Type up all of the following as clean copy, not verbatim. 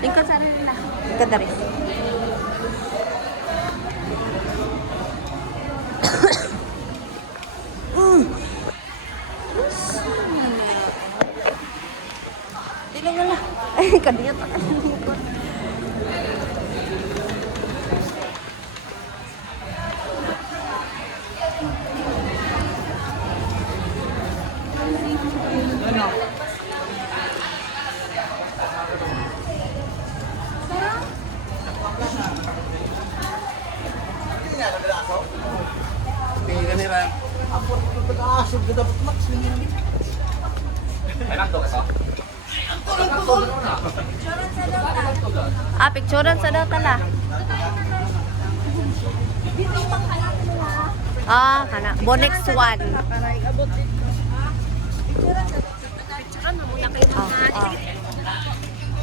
Lingkod sa rin nila. Lingkod na rin. Tingnan mo lang. Ay, kanina pa. Ah, picturean sa daw tala. Ah, kana. Bonex 1.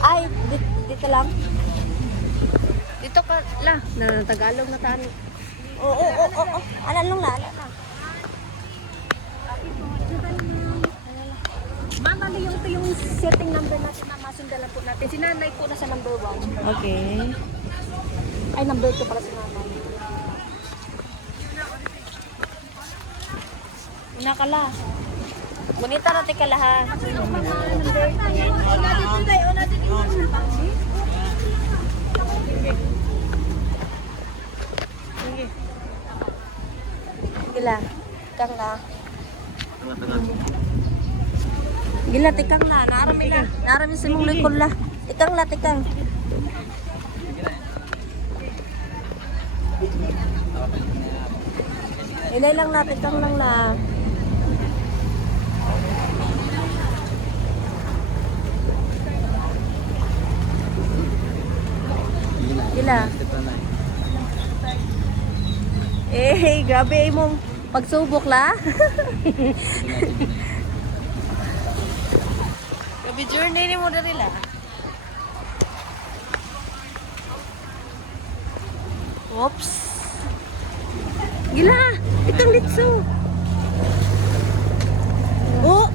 Ay, dito lang. Dito ka la, na Tagalog na tani. Oo. Alam lang la. Ma'am, ano yung setting number natin na masundalan po natin? Si nanay po na sa number 1. Okay. Ay, number 2 pala si nanay. Nakala. Bonita na tika lahat. Gila. Tikang na. Gila, tikang na. Narami na. Narami si mong likod la. Tikang la, tikang. Ilay lang na, tikang lang na. Gila. Eh, grabe mong pagsubok la. Grabe journey ni mo dali la. Oops. Gila, itong litso. Oh.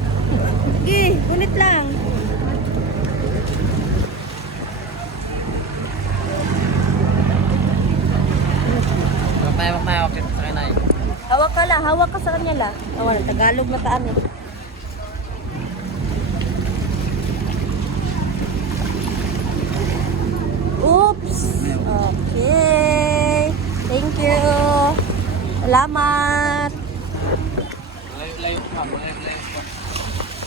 Gi, gunit lang. Hawak sa kanay. Hawak ka sa kanya la. Awan, Tagalog na taan eh. Oops. Okay. Thank you. Salamat. Layo pa.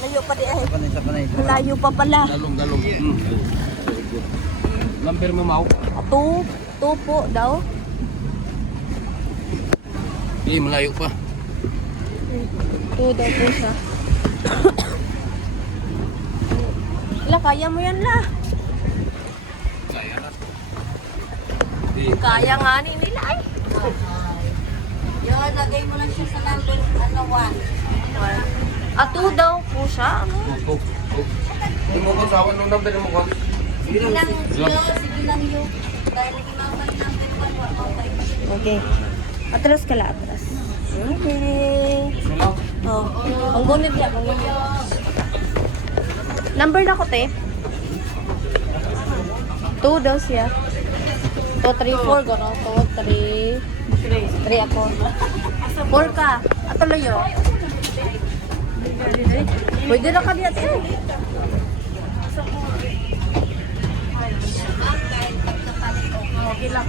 Layo pa di ay. Sa kanay. Layo pa pala. Dalong. Number mo mau. Two po daw. Malayo pa. Two daw po siya. La, kaya mo yan la. Kaya na. Kaya nga ni nila ay. Yun, lagay mo lang siya sa number, 1. Ah, 2 daw po siya. Ano? Hindi mo ko sawan nung number mo ko. Sige lang yun. Dahil ginamay number 1. Okay. Atras ka la, atras. Okay. Oh, ang gunit niya, Number na ko, te. 2 daw siya. 2, 3, 4, gano'n. 2, 3. 3 ako. 4 ka. Ato layo. Pwede na ka niya, te. Okay lang.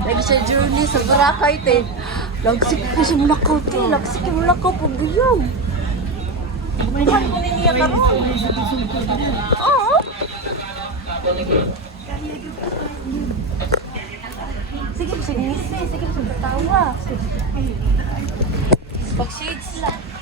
Lagi sa journey sa Boracay, te. Lagsik ko sa Mulakaw, te. Lagsik yung Mulakaw, pabiyong. Bukan mo niya ka ro. Oo. Sige, sige, sige, sige, tawa.